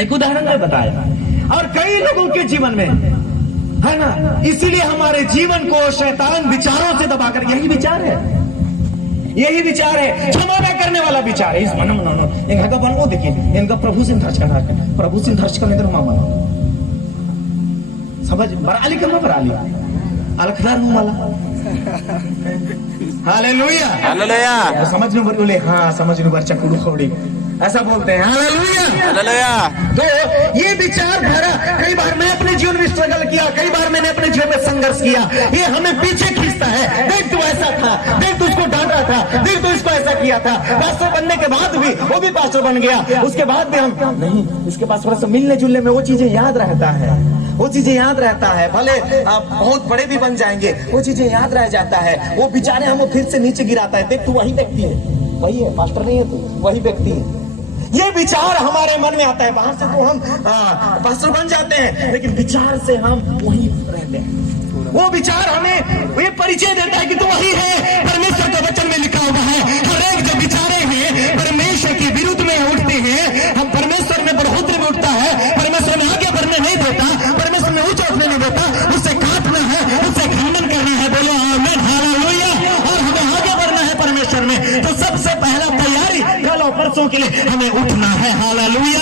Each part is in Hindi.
एक उदाहरण में बताया, और कई लोगों के जीवन में है ना, इसीलिए हमारे जीवन को शैतान विचारों से दबाकर, यही विचार है, यही विचार है, क्षमा न करने वाला विचार है। इस मन इनका बनो देखिए, इनका प्रभु सिंह धर्ष करना, प्रभु सिंह धर्ष करने का मामा समझ बराली करना, बराली अलखदार वाला। हालेलुया हालेलुया, समझ लो बोले, हाँ समझ लो बच्चा कुड़ू खोड़ी, ऐसा बोलते हैं। Hallelujah hallelujah. तो ये विचार धारा, कई बार मैं अपने जीवन में स्ट्रगल किया, कई बार मैंने अपने जीवन में संघर्ष किया, ये हमें पीछे खींचता है। देख तू ऐसा था, देख तू उसको डांटा था, देख तू इसको ऐसा किया था। पास्टर बनने के बाद भी वो भी पास्टर बन गया, उसके बाद भी हम नहीं, उसके पास थोड़ा सा मिलने जुलने में वो चीजें याद रहता है, वो चीजें याद रहता है। भले आप बहुत बड़े भी बन जाएंगे, वो चीजें याद रह जाता है। वो बेचारे हम फिर से नीचे गिराता है। देख तू वही व्यक्ति है, वही है, पास्टर नहीं है तू, वही व्यक्ति है। ये विचार हमारे मन में आता है। बाहर से तो हम पास्टर बन जाते हैं, लेकिन विचार से हम वही रहते हैं। वो विचार हमें ये परिचय देता है कि तू वही है। परमेश्वर के वचन में लिखा हुआ है, हर एक जो विचारे हैं परमेश्वर के विरुद्ध में उठते हैं। हम परमेश्वर में बढ़ोतरी में उठता है, परमेश्वर में आगे बढ़ने नहीं देता, परमेश्वर में ऊंचा उठने नहीं देता, उससे काटना है, उससे खंडन करना है। बोलो आमीन हालेलुया। और हमें आगे बढ़ना है परमेश्वर में, तो सबसे पहला तैयारी कल और परसों के लिए हमें उठना है। हालेलुया।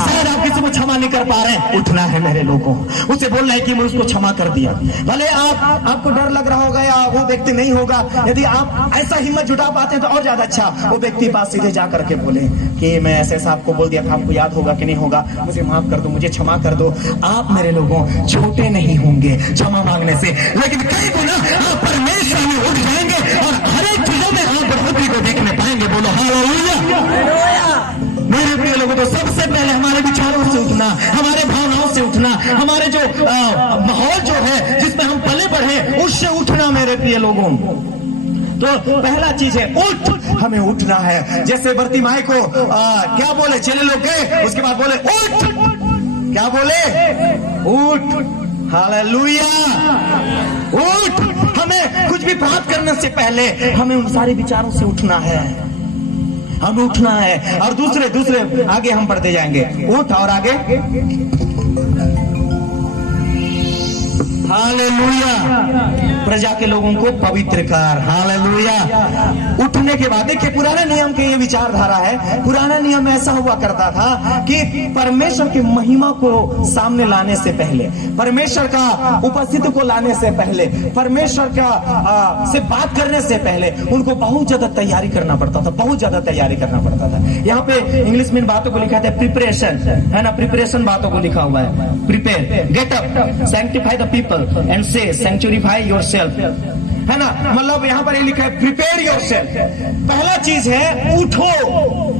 शायद आप किसी को क्षमा नहीं कर पा रहे हैं, उठना है मेरे लोगों, उसे बोलना है कि मैं उसको क्षमा कर दिया। भले आपको डर लग रहा होगा या वो व्यक्ति नहीं होगा, यदि आप ऐसा हिम्मत जुटा पाते हैं तो और ज्यादा अच्छा। वो व्यक्ति पास सीधे जा करके बोले कि मैं ऐसे ऐसा आपको बोल दिया था, आपको याद होगा कि नहीं होगा, मुझे माफ कर दो, मुझे क्षमा कर दो। आप मेरे लोगों छोटे नहीं होंगे क्षमा मांगने से, लेकिन कई गुना आप परमेश्वर में उठ जाएंगे और हर एक चीजों में आप बढ़ोतरी को देखने पाएंगे। बोलो हालेलुया। मेरे प्रिय लोगों, तो सबसे पहले हमारे विचारों से उठना, हमारे भावनाओं से उठना, हमारे जो माहौल जो है जिसमें हम पले बढ़े उससे उठना मेरे प्रिय लोगों। तो पहला चीज है उठ, हमें उठना है। जैसे बर्तिमाई को क्या बोले, चले लोग गए, उसके बाद बोले उठ, क्या बोले, उठ। हालेलुया, उठ। हमें कुछ भी प्राप्त करने से पहले हमें उन सारे विचारों से उठना है, हमें उठना है। और दूसरे आगे हम बढ़ते जाएंगे। उठ और आगे, हालेलुया। प्रजा के लोगों को पवित्र कर। हालेलुया। उठने के बाद देखिए, पुराना नियम के ये विचारधारा है। पुराना नियम में ऐसा हुआ करता था कि परमेश्वर की महिमा को सामने लाने से पहले, परमेश्वर का उपस्थिति को लाने से पहले, परमेश्वर का से बात करने से पहले उनको बहुत ज्यादा तैयारी करना पड़ता था, बहुत ज्यादा तैयारी करना पड़ता था। यहाँ पे इंग्लिश में बातों को लिखा है प्रिपरेशन, है ना, प्रिपरेशन बातों को लिखा हुआ है। Prepare, get up, sanctify the people and से सैंक्चुरीफाई योरसेल्फ, है ना, मतलब यहाँ पर ये लिखा है प्रिपेयर योरसेल्फ। पहला चीज है उठो,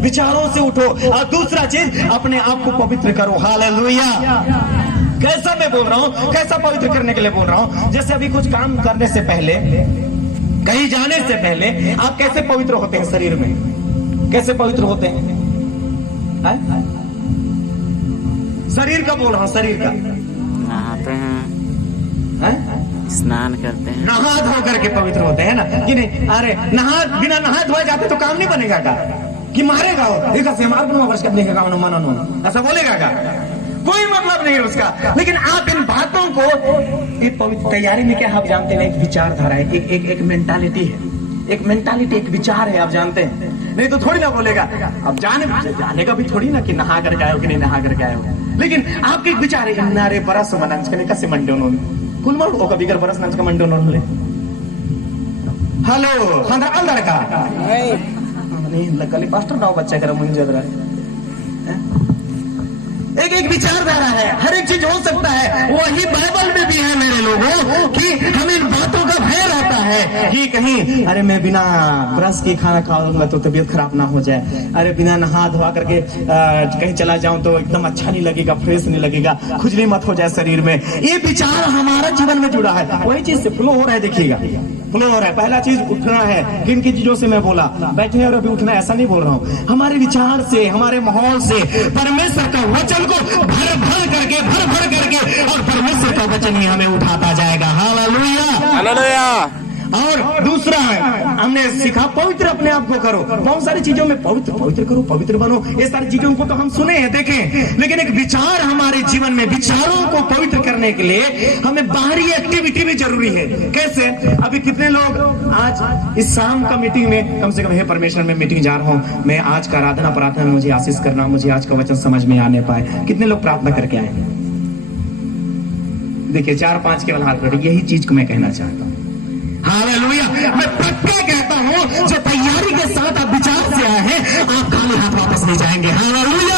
विचारों से उठो। और दूसरा चीज, अपने आप को पवित्र करो। हालेलुया। कैसा मैं बोल रहा हूँ, कैसा पवित्र करने के लिए बोल रहा हूँ? जैसे अभी कुछ काम करने से पहले, कहीं जाने से पहले आप कैसे पवित्र होते हैं? शरीर में कैसे पवित्र होते हैं? शरीर का बोल रहा हूँ, शरीर का। नहाते हैं, स्नान करते हैं, नहा धो करके पवित्र होते हैं ना, कि नहीं? अरे बिना नहा धोए जाते तो काम नहीं बनेगा का, कि मारेगा वो, ऐसा बोलेगा का? कोई मतलब नहीं उसका। लेकिन आप इन बातों को, एक पवित्र तैयारी में क्या आप जानते हैं, एक विचारधारा है, एक मेंटालिटी है, एक मेंटालिटी, एक विचार है, आप जानते हैं। नहीं तो थोड़ी ना बोलेगा। अब जानेगा भी थोड़ी ना कि नहा करके आए हो कि नहीं नहा करके आए हो, लेकिन आपके विचार है। नारे बरस मनंज के कसे मंडे उन्होंने कुल मार ओ कभी कर बरस नंज का मंडे उन्होंने। हेलो खाना अंदर का नहीं लगली पास्टर ना बच्चा कर मुझे जरा एक विचारधारा है। हर एक चीज हो सकता है। वही बाइबल में भी है मेरे लोगों, कि हमें इन बातों का भय रहता है कि कहीं अरे मैं बिना ब्रश के खाना खाऊंगा तो तबीयत खराब ना हो जाए, अरे बिना नहा धोआ करके कहीं चला जाऊं तो एकदम अच्छा नहीं लगेगा, फ्रेश नहीं लगेगा, खुजली मत हो जाए शरीर में। ये विचार हमारा जीवन में जुड़ा है, वही चीज से फ्लो हो रहा है। देखिएगा फ्लो हो रहा है। पहला चीज उठना है। किन की चीजों से मैं बोला, बैठे और अभी उठना, ऐसा नहीं बोल रहा हूँ। हमारे विचार से, हमारे माहौल से परमेश्वर का वचन को भर भर करके और परमेश्वर का वचन ही हमें उठाता जाएगा। Hallelujah hallelujah. और दूसरा है हमने सीखा पवित्र अपने आप को करो। बहुत सारी चीजों में पवित्र पवित्र करो, पवित्र बनो, ये सारी चीजों को तो हम सुने हैं, देखें, लेकिन एक विचार हमारे जीवन में, विचारों को पवित्र करने के लिए हमें बाहरी एक्टिविटी भी जरूरी है। कैसे? अभी कितने लोग आज इस शाम का मीटिंग में कम से कम हे परमेश्वर में मीटिंग जा रहा हूं, मैं आज का आराधना प्रार्थना में मुझे आशीष करना, मुझे आज का वचन समझ में आने पाए, कितने लोग प्रार्थना करके आए? देखिए 4-5 केवल हाथ बढ़े। यही चीज को मैं कहना चाहता हूं। हालेलुया। मैं पक्का कहता हूं जो तैयारी के साथ आप विचार से आए हैं, आप खाली हाथ वापस नहीं जाएंगे। हालेलुया।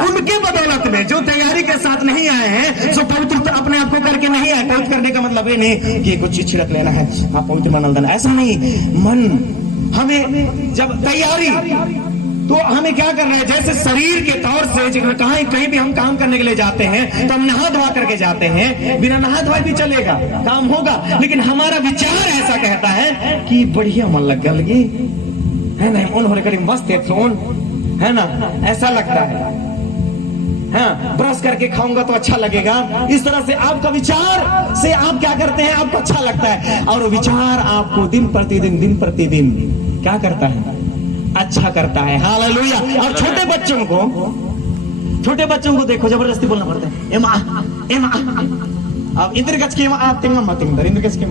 उनके बदौलत में जो तैयारी के साथ नहीं आए हैं, जो पवित्र अपने आप को करके नहीं आए। पवित्र करने का मतलब ये नहीं कि कुछ चीज छिड़क लेना है, आप पवित्र मनल देना, ऐसा नहीं। मन हमें जब तैयारी, तो हमें क्या करना है? जैसे शरीर के तौर से कहीं भी हम काम करने के लिए जाते हैं तो हम नहा धोआ करके जाते हैं, बिना नहा धोए भी चलेगा, काम होगा, लेकिन हमारा विचार ऐसा कहता है कि बढ़िया मन लगी है ना, मन होने करीब मस्त है ना, ऐसा लगता है। हाँ, ब्रश करके खाऊंगा तो अच्छा लगेगा। इस तरह से आपका विचार से आप क्या करते हैं, आपको अच्छा लगता है, और विचार आपको दिन प्रतिदिन क्या करता है? अच्छा करता है। हालेलुया। और छोटे बच्चों को देखो, जबरदस्ती बोलना पड़ता है, एमा एमा, अब इंद्र गच के एमा तिंगम मत इंद्र गच के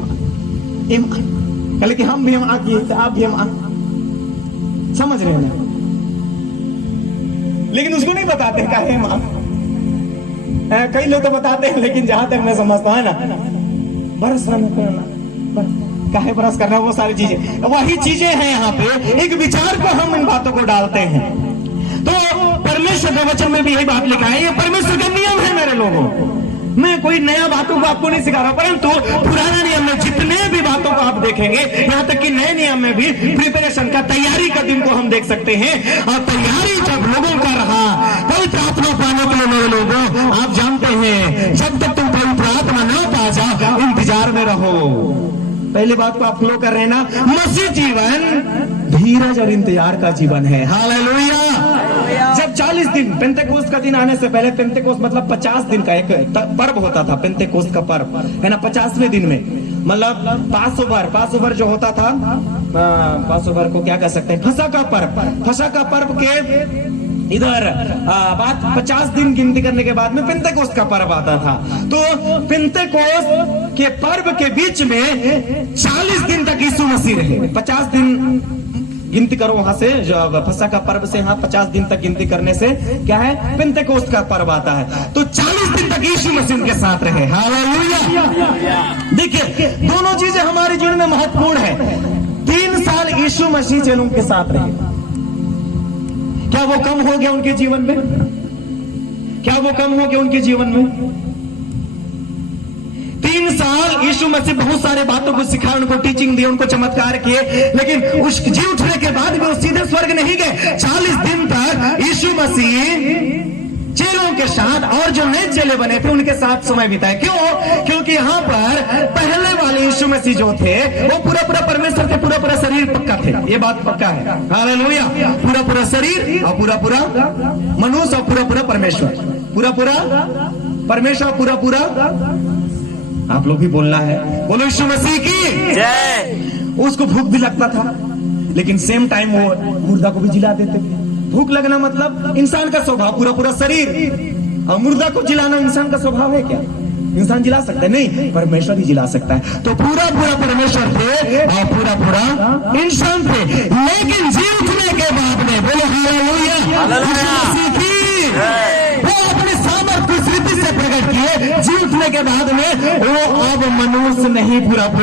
एमा, कल कि हम भी हम आकी आप भी हम, समझ रहे हैं ना? लेकिन उसको नहीं बताते क्या है मां। कई लोग तो बताते हैं, लेकिन जहां तक मैं समझता हूं ना, बरस करना, काहे बरस करना, वो सारी चीजें वही चीजें हैं। यहाँ पे एक विचार को हम इन बातों को डालते हैं। तो परमेश्वर के वचन में भी यही बात लिखा है, ये परमेश्वर का नियम है मेरे लोगों। मैं कोई नया बातों को आपको नहीं सिखा रहा, परंतु पुराना नियम में जितने भी बातों को आप देखेंगे, यहाँ तक कि नए नियम में भी प्रिपरेशन का, तैयारी का दिन को हम देख सकते हैं। और तैयारी जब लोगों का रहा पवित्र आत्मा पाने के लिए, मेरे लोगों आप जानते हैं, जब तक तुम पवित्र आत्मा न पा जाओ, इंतजार में रहो। पहली बात को आप फ्लो कर रहे हैं ना, मसीह जीवन धीरज और इंतजार का जीवन है। हालेलुया। जब 40 दिन पेंतेकोस्त का दिन आने से पहले, पेंतेकोस्त मतलब 50 दिन का एक पर्व होता था, पेंतेकोस्त का पर्व है ना, 50वें दिन में, मतलब पासोवर जो होता था, पासोवर को क्या कह सकते हैं, फसह का पर्व के इधर बात 50 दिन गिनती करने के बाद में पेंतेकोस्त का पर्व आता था। तो पेंतेकोस्त के पर्व के बीच में 40 दिन तक यीशु मसीह रहे। 50 दिन गिनती करो वहां से, जो फसह का पर्व से, हाँ 50 दिन तक गिनती करने से क्या है, पेंतेकोस्त का पर्व आता है। तो 40 दिन तक यीशु मसीह उनके साथ रहे। हालेलुया। देखिए दोनों चीजें हमारे जीवन में महत्वपूर्ण है। 3 साल यीशु मसीह चेलों के साथ रहे। क्या वो कम हो गया उनके जीवन में? क्या वो कम हो गया उनके जीवन में? 3 साल यीशु मसीह बहुत सारे बातों को सिखाया, उनको टीचिंग दी, उनको चमत्कार किए, लेकिन उस जी उठने के बाद भी वो सीधे स्वर्ग नहीं गए। 40 दिन तक यीशु मसीह चेलों के साथ, और जो नए चेले बने थे उनके साथ समय बिताए। क्यों? क्योंकि यहाँ पर पहले वाले यीशु मसीह जो थे वो पूरा परमेश्वर थे, पूरा शरीर पक्का थे, ये बात पक्का है। हालेलुया। पूरा शरीर और पूरा मनुष्य और पूरा परमेश्वर, पूरा परमेश्वर, पूरा आप लोग भी बोलना है, बोलो यीशु मसीह की जय। उसको भूख भी लगता था, लेकिन सेम टाइम वो मुर्दा को भी जिला देते थे। भूख लगना मतलब इंसान का स्वभाव, पूरा शरीर, और मुर्दा को जिलाना इंसान का स्वभाव है क्या? इंसान जिला सकता है? नहीं, परमेश्वर ही जिला सकता है। तो पूरा परमेश्वर थे और पूरा इंसान थे, लेकिन जी उठने के बाद में, बोलो हालेलुया, वो अपने सामर्थ्य को स्मृति से प्रकट किए। जी उठने के बाद में वो अब मनुष्य नहीं, पूरा वो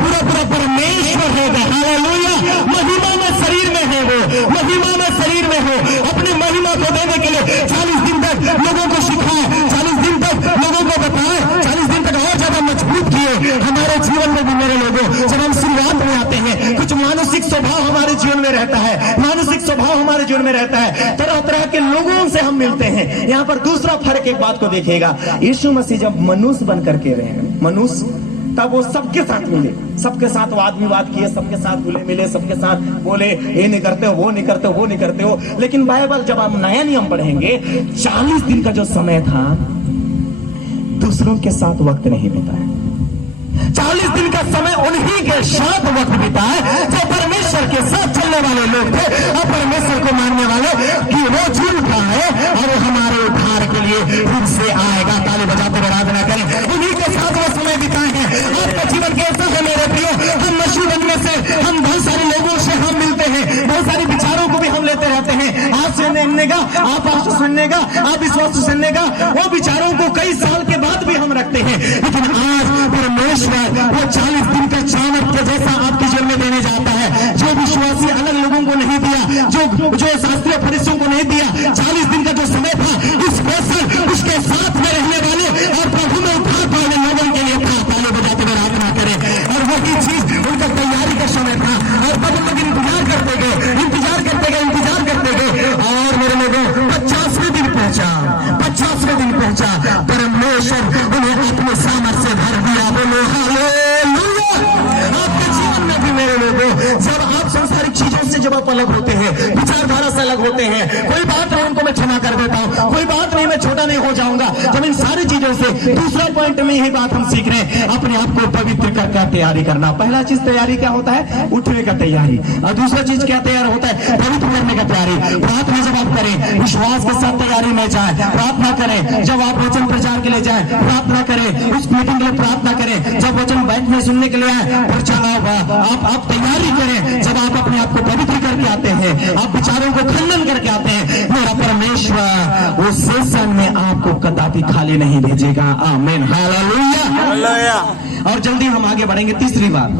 पूरा परमेश्वर है। हालेलुया। महिमा में शरीर में है, वो महिमा में शरीर में हो। अपनी महिमा को देने के लिए 40 दिन तक लोगों को सिखाए, 40 दिन तक लोगों को बताए, 40 दिन तक और ज्यादा मजबूत किए। हमारे जीवन में भी मेरे लोगों, जब हम शुरुआत में आते हैं, कुछ मानसिक स्वभाव हमारे जीवन में रहता है, मानसिक स्वभाव हमारे जीवन में रहता है, तरह के लोगों से हम मिलते हैं। यहाँ पर दूसरा फर्क एक बात को देखिएगा, यीशु मसीह जब मनुष्य बन करके रहे, मनुष्य, तब वो सबके साथ मिले, सबके साथ वाद विवाद किए, सबके साथ घुले मिले, सबके साथ बोले ये नहीं करते हो, वो नहीं करते हो, वो नहीं करते हो। लेकिन बाइबल जब हम नया नियम पढ़ेंगे, 40 दिन का जो समय था, दूसरों के साथ वक्त नहीं बिताया, 40 दिन का समय उन्हीं के साथ वक्त बिताए जो परमेश्वर के साथ चलने वाले लोग थे और परमेश्वर को मानने वाले कि वो जी उठा है और हमारे उद्धार के लिए फिर से आएगा। ताली बजाते हुए आराधना करें। उन्हीं के साथ वो समय बिताए हैं। आपका जीवन कैसा है मेरे प्रियो? हम मसीह बनने से हम बहुत सारे लोगों से हम मिलते हैं, बहुत सारे विचारों को भी हम लेते रहते हैं। आप सुनने का, आप आशीष सुनने का, आप विश्वास सुनने का, वो विचारों को कई साल के बाद भी हम रखते हैं। लेकिन आज परमेश्वर वो 40 दिन का चाणक्य जैसा आपके जीवन में देने जाता है, जो विश्वासी अलग लोगों को नहीं दिया, जो शास्त्रीय फरीसियों को नहीं दिया। 40 दिन का जो समय था उस स्पेशल उसके साथ में रहने वाले और प्रभु में उद्धार पाने लोगों के लिए था। ताली बजाते हुए आराधना करें। और वही चीज उनका तैयारी का समय था और तब उन लोग इंतजार करते गए और मेरे लोगों 50वें दिन पहुंचा। परमेश्वर उन्हें अपने सामर्थ्य से भर दिया। बोलो हालेलुया। आपके जीवन में भी मेरे लोगों, जब आप सांसारिक चीजों से जब आप अलग होते हैं, विचारधारा से अलग होते हैं, कोई बात नहीं, उनको मैं क्षमा कर देता हूं, कोई बात नहीं, मैं छोटा नहीं हो जाऊंगा। जब इन सारी चीजों से दूसरा पॉइंट में यही बात हम सीख रहे हैं, अपने आप को पवित्र करके तैयारी करना। पहला चीज तैयारी क्या होता है? उठने का तैयारी। और दूसरा चीज क्या तैयार होता है? पवित्र करने का तैयारी। प्रार्थना जब आप करें, विश्वास के साथ तैयारी में जाए, प्रार्थना करें। जब आप वचन प्रचार के लिए जाए, प्रार्थना करें। उस मीटिंग के लिए प्रार्थना करें। जब वचन बैठने सुनने के लिए आए, आप तैयारी करें। जब आप अपने आप को पवित्र करके आते हैं, आप विचारों को खंडन करके आते हैं, मेरा परमेश्वर उस सेशन में आपको कदापि खाली नहीं भेजेगा। आमीन, हालेलुया। और जल्दी हम आगे बढ़ेंगे। तीसरी बात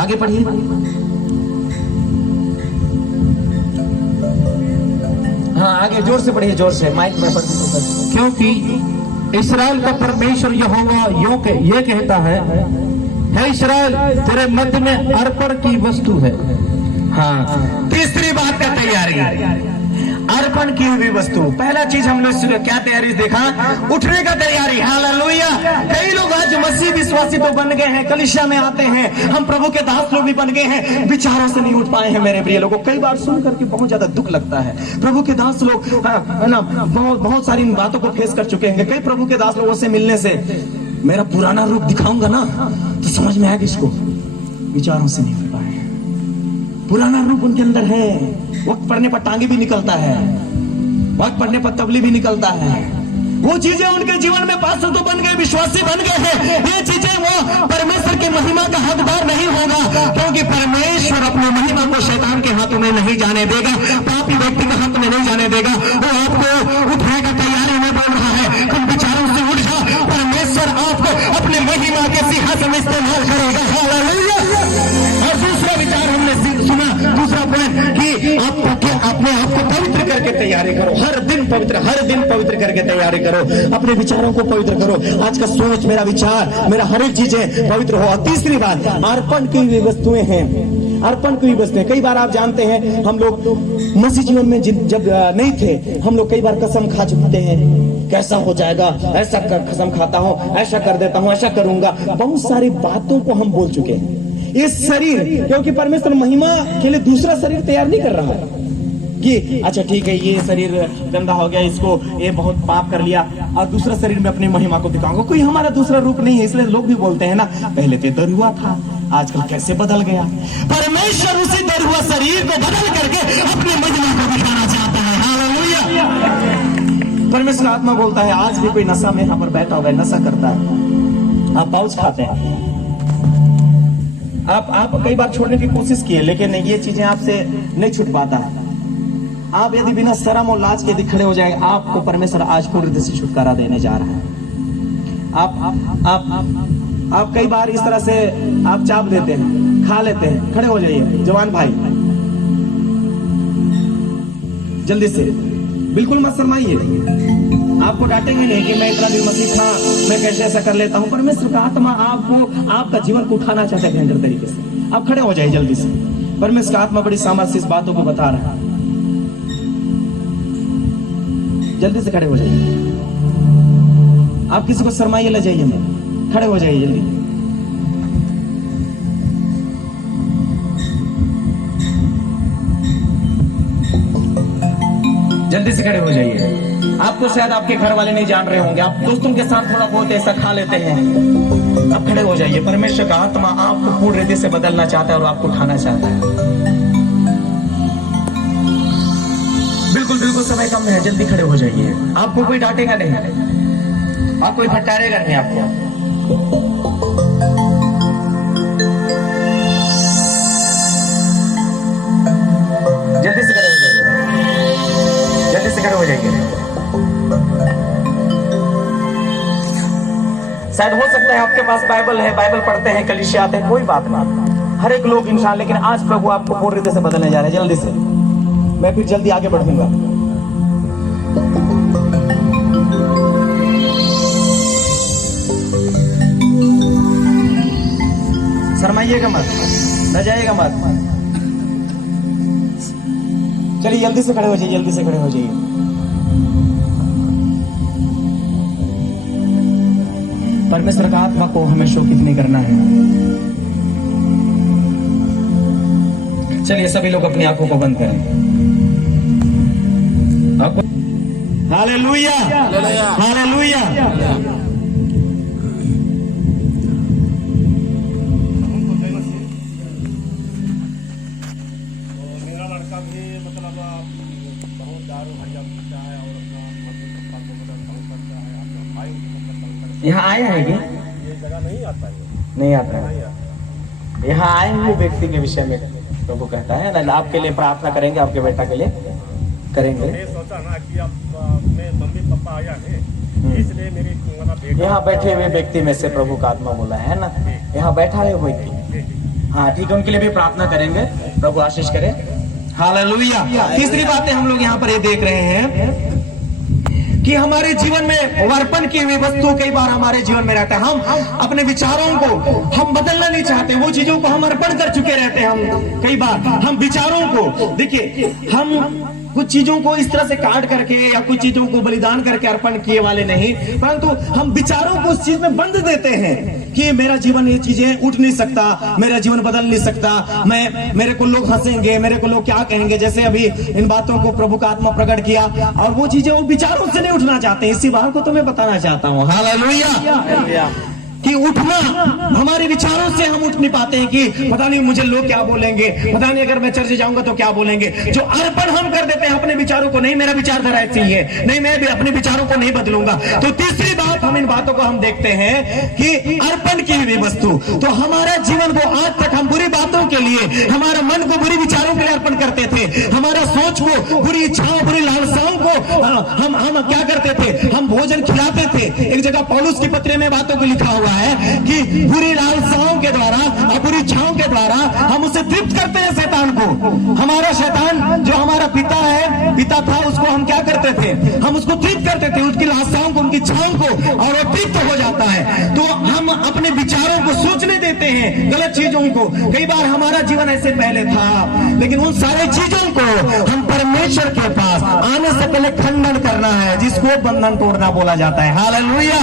आगे पढ़िए। हाँ, आगे जोर से पढ़िए, जोर से। माइक में पढ़िए। क्योंकि इस्राएल का परमेश्वर यहोवा ये कहता है, हे इस्राएल, तेरे मध्य में अर्पण की वस्तु है। हाँ, तीसरी बात का तैयारी, अर्पण की हुई वस्तु। पहला चीज हमने क्या तैयारी देखा? उठने का तैयारी। हालेलुया। कई लोग आज मसीह विश्वासी तो बन गए हैं, कलीसिया में आते हैं, हम प्रभु के दास लोग भी बन गए हैं, विचारों से नहीं उठ पाए हैं। मेरे प्रिय लोगों, कई बार सुन करके बहुत ज्यादा दुख लगता है। प्रभु के दास लोग है ना, बहुत सारी बातों को फेस कर चुके हैं। कई प्रभु के दास लोगों से मिलने से मेरा पुराना रूप दिखाऊंगा ना तो समझ में आएगा इसको, विचारों से नहीं उठ पाए। पुराना रूप उनके अंदर है। वक्त पड़ने पर टांगे भी निकलता है, वक्त पड़ने पर तबली भी निकलता है। वो चीजें उनके जीवन में पास्टर तो बन गए, विश्वासी बन गए हैं। ये चीजें वो परमेश्वर की महिमा का हकदार नहीं होगा, क्योंकि परमेश्वर अपनी महिमा को शैतान के हाथों में नहीं जाने देगा, पापी व्यक्ति के हाथ में नहीं जाने देगा। वो आपको उठने का तैयारी में बोल रहा है, तुम विचारों से उठ जाओ, परमेश्वर आपको अपने महिमा के सिंहासन में इस्तेमाल करेगा। हालेलुया। और दूसरा विचार हमने सुना, दूसरा पॉइंट कि आपको अपने आप को पवित्र करके तैयारी करो। हर दिन पवित्र करके तैयारी करो। अपने विचारों को पवित्र करो। आज का सोच, मेरा विचार, मेरा हर एक चीजें पवित्र हो। तीसरी बात, अर्पण की हुई वस्तुएं हैं। अर्पण की हुई वस्तुएं, कई बार आप जानते हैं, हम लोग मसीह जीवन में जब नहीं थे, हम लोग कई बार कसम खा चुके हैं, कैसा हो जाएगा, ऐसा कसम खाता हूं, ऐसा कर देता हूं, ऐसा करूंगा। बहुत सारी बातों को हम बोल चुके हैं। इस शरीर, क्योंकि परमेश्वर महिमा के लिए दूसरा शरीर तैयार नहीं कर रहा है कि अच्छा ठीक है, ये शरीर गंदा हो गया, इसको ये बहुत पाप कर लिया, और दूसरा शरीर में अपनी महिमा को दिखाऊंगा। कोई हमारा दूसरा रूप नहीं है, इसलिए लोग भी बोलते हैं ना, पहले तो दरुआ था, आजकल कैसे बदल गया। परमेश्वर उसी दरुआ शरीर को बदल करके अपनी महिमा को दिखाना चाहता है। हालेलुया। परमेश्वर आत्मा बोलता है, आज भी कोई नशा में यहाँ पर बैठा हुआ है, नशा करता है, आप पाउच खाते हैं, आप कई बार छोड़ने की कोशिश किए, लेकिन ये चीजें आपसे नहीं छूट पाता है। आप यदि बिना शर्म और लाज के यदि खड़े हो जाए, आपको परमेश्वर आज पूरी तरह से छुटकारा देने जा रहा है। आप कई बार इस तरह से आप चाप देते हैं, खा लेते हैं। खड़े हो जाइए जवान भाई, जल्दी से, बिल्कुल मत शर्माइए। आपको डांटेंगे नहीं कि मैं इतना दिन मसीह था, मैं कैसे ऐसा कर लेता हूं। परमेश्वर का आत्मा आपको, आपका जीवन को उठाना चाहता है बेहतर तरीके से। आप खड़े हो जाइए जल्दी से। परमेश्वर का आत्मा बड़ी सामर्थ्य इस बातों को बता रहा है। जल्दी से खड़े हो जाइए। आप किसी को शर्माइए ले जाइए मत, खड़े हो जाइए जल्दी। जल्दी से खड़े हो जाइए। आपको शायद आपके घर वाले नहीं जान रहे होंगे, आप दोस्तों के साथ थोड़ा बहुत ऐसा खा लेते हैं। अब खड़े हो जाइए। परमेश्वर का आत्मा आपको पूर्ण रीति से बदलना चाहता है और आपको उठाना चाहता है। बिल्कुल बिल्कुल समय कम है, जल्दी खड़े हो जाइए। आपको कोई डांटेगा नहीं, आप कोई फटकारेगा नहीं आपको। जल्दी से खड़े हो जाइए, जल्दी से खड़े हो जाइए। शायद हो सकता है आपके पास बाइबल है, बाइबल पढ़ते हैं, कलीसिया आते हैं, कोई बात नहीं, हर एक लोग इंसान। लेकिन आज प्रभु आपको पूर्ण रीति से बदलने जा रहे हैं। जल्दी से, मैं फिर जल्दी आगे बढ़ूंगा। शर्माइएगा मत, न जाइएगा मत। चलिए जल्दी से खड़े हो जाइए, जल्दी से खड़े हो जाइए। परमेश्वर का आत्मा को हमें शोकित नहीं करना है। चलिए सभी लोग अपनी आंखों को बंद करें। Hallelujah, hallelujah. यहाँ आए हैं कि ये जगह नहीं आता है, नहीं आता है? यहाँ आए हुए व्यक्ति के विषय में प्रभु कहता है ना, आपके लिए प्रार्थना करेंगे, आपके बेटा के लिए करेंगे। मैं सोचा ना कि अब मैं मम्मी पापा आया है, इसलिए मेरी बेटा यहाँ बैठे हुए व्यक्ति में से प्रभु का आत्मा बोला है ना, यहाँ बैठा है व्यक्ति। हाँ ठीक है, उनके लिए भी प्रार्थना करेंगे, प्रभु आशीष करे। हालेलुया। तीसरी बातें हम लोग यहाँ पर ये देख रहे हैं कि हमारे जीवन में अर्पण की हुई वस्तु कई बार हमारे जीवन में रहता है। हम अपने विचारों को हम बदलना नहीं चाहते, वो चीजों को हम अर्पण कर चुके रहते हैं। हम कई बार हम विचारों को, देखिए, हम कुछ चीजों को इस तरह से काट करके या कुछ चीजों को बलिदान करके अर्पण किए वाले नहीं, परंतु हम विचारों को उस चीज में बंद देते हैं कि मेरा जीवन ये चीजें उठ नहीं सकता, मेरा जीवन बदल नहीं सकता, मेरे को लोग हंसेंगे, मेरे को लोग क्या कहेंगे। जैसे अभी इन बातों को प्रभु का आत्मा प्रकट किया, और वो चीजें वो विचारों से नहीं उठना चाहते। इसी बात को तो मैं बताना चाहता हूँ। हालेलुया। कि उठना हमारे विचारों से हम उठ नहीं पाते हैं कि पता नहीं मुझे लोग क्या बोलेंगे, पता नहीं अगर मैं चर्च जाऊंगा तो क्या बोलेंगे। जो अर्पण हम कर देते हैं अपने विचारों को, नहीं मेरा विचारधारा ऐसी है, नहीं मैं भी अपने विचारों को नहीं बदलूंगा। तो तीसरी बात हम इन बातों को हम देखते हैं कि अर्पण की हुई वस्तु। तो हमारा जीवन को आज तक हम बुरी बातों के लिए, हमारा मन को बुरी विचारों के लिए अर्पण करते थे, हमारा सोच को, बुरी इच्छाओं, बुरी लालसाओं को हम क्या करते थे, हम भोजन खिलाते थे। एक जगह पौलुस की पत्री में बातों को लिखा हुआ है कि बुरी लालसाओं के द्वारा और बुरी इच्छाओं के द्वारा हम उसे तृप्त करते हैं शैतान को। हमारा शैतान जो हमारा पिता था, उसको हम क्या करते थे, हम उसको तृप्त करते थे, उसकी लालसाओं को, उनकी इच्छाओं को, और वो तृप्त हो जाता है। तो हम अपने विचारों को सोचने देते हैं गलत चीजों को। कई बार हमारा जीवन ऐसे पहले था, लेकिन उन सारे चीजों को हम परमेश्वर के पास आने से पहले खंडन करना है, जिसको बंधन तोड़ना बोला जाता है। हालेलुया।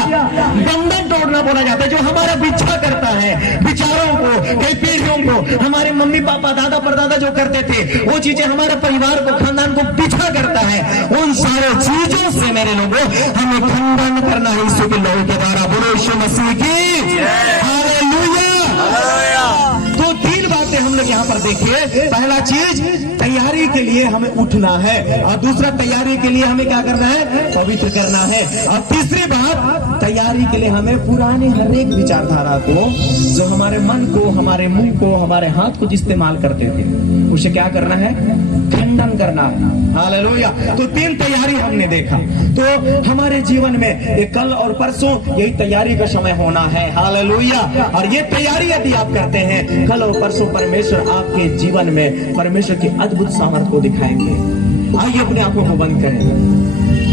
बंधन तोड़ना बोला जाता है। जो हमारा पीछा करता है विचारों को, कई पीढ़ियों को, हमारे मम्मी पापा, दादा परदादा जो करते थे, वो चीजें हमारे परिवार को, खानदान को पीछा करता है। उन सारे चीजों से मेरे लोगों हमें खंडन करना है यीशु के लोगों के द्वारा। बोलो यीशु मसीह की हालेलुया। तो तीन बातें हम लोग यहाँ पर देखिए। पहला चीज, तैयारी के लिए हमें उठना है, और दूसरा, तैयारी के लिए हमें क्या करना है, पवित्र करना है। और तीसरी बात, तैयारी के लिए हमें पुरानी हर एक विचारधारा को, जो हमारे मन को, हमारे मुंह को, हमारे हाथ को इस्तेमाल करते थे, उसे क्या करना है, खंडन करना है। हालेलुया। तो तीन तैयारी हमने देखा। तो हमारे जीवन में एक कल और परसों यही तैयारी का समय होना है। हालेलुया। और ये तैयारी यदि आप करते हैं, कल और परसों परमेश्वर आपके जीवन में परमेश्वर की अद्भुत सामर्थ को दिखाएंगे। आइए अपने आंखों को बंद करें।